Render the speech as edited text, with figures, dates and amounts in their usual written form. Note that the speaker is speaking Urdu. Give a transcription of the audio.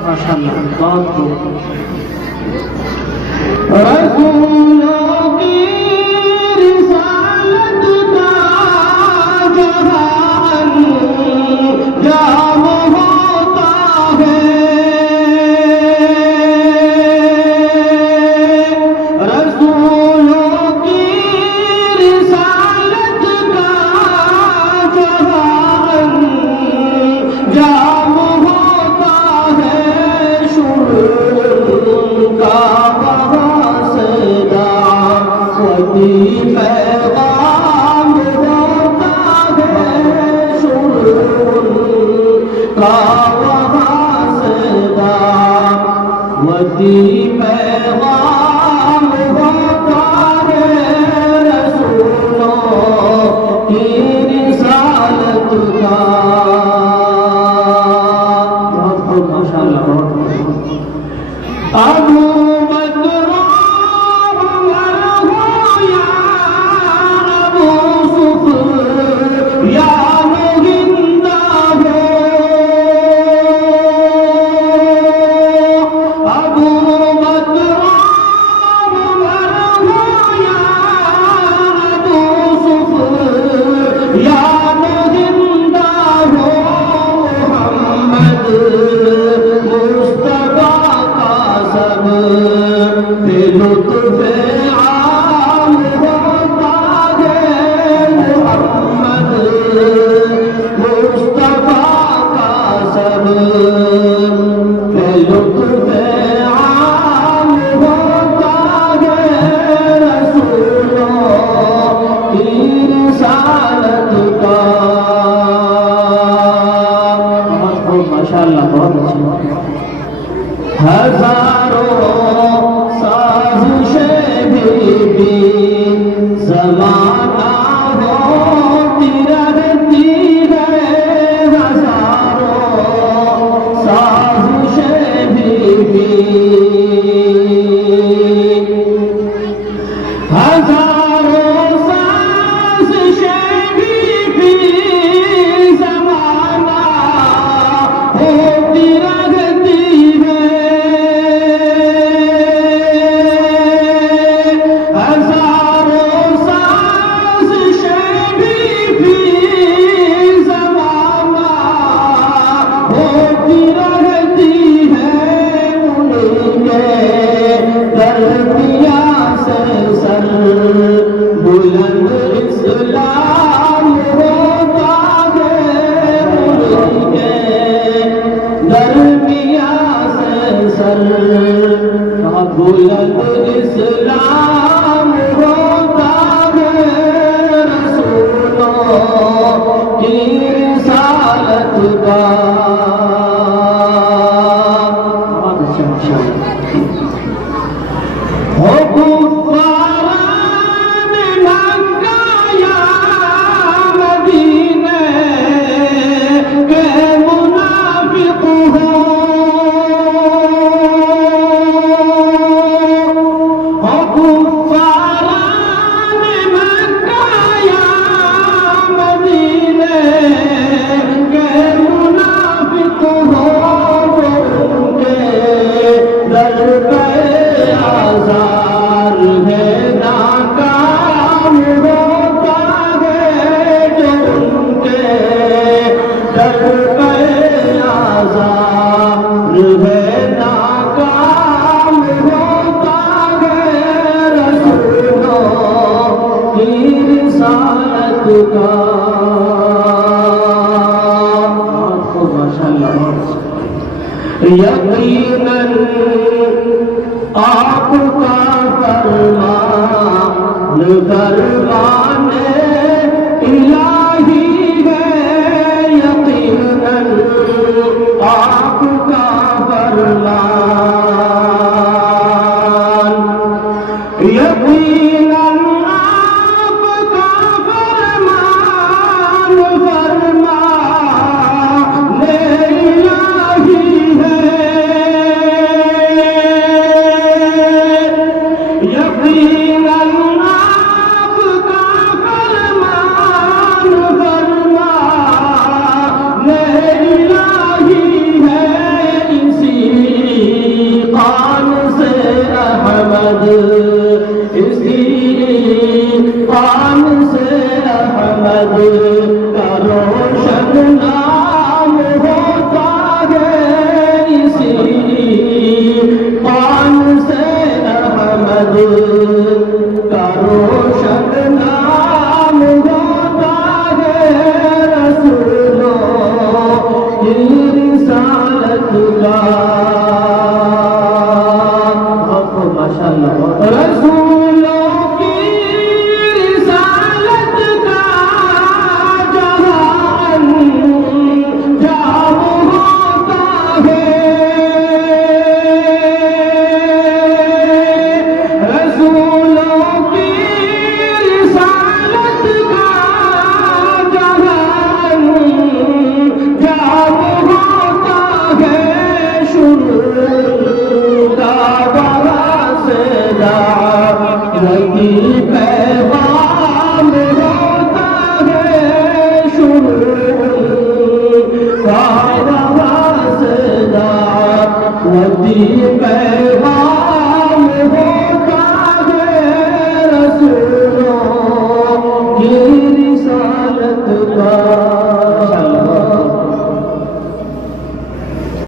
ماشاءاللہ بہت خوب رسولوں کی رسالت کا جہان جام ہوتا ہے رسولوں کی رسالت کا جہان جام ہوتا ہے شروع کا پیغام ہوتا ہے شروع کا وہاں سے دعوتی پیغام ہوتا ہے رسولوں کی رسالت کا بہت خوب ماشاءاللہ بہت خوب ابو بکر ہزاروں سازشیں بھی زمانہ ہوتی رہتی ہے ہزاروں سازشیں بھی ہزاروں سازشیں بھی زمانہ ہوتی رہتی ہے بلند اسلام ہوتا ہے رسولوں کی رسالت کا بہت اچھا ماشاءاللہ کفاران مکہ یا مدینے کے منافق ہو یقیناً آپ کا فرمان فرمان الہی ہے یقیناً آپ کا فرمان یقیناً آپ کا فرمان الہی ہے یقیناً آپ کا فرمان اسی قام سے احمد کا روشن نام ہوتا ہے، اسی قام سے احمد کا روشن نام ہوتا ہے، رسولوں کی رسالت کا ماشاءاللہ رسولوں کی رسالت کا جہان جام ہوتا ہے، رسولوں کی رسالت کا جہان جام ہوتا ہے، شروع کا رتی پیغام ہوتا ہے، شروع کا واسطہ رتی پیغام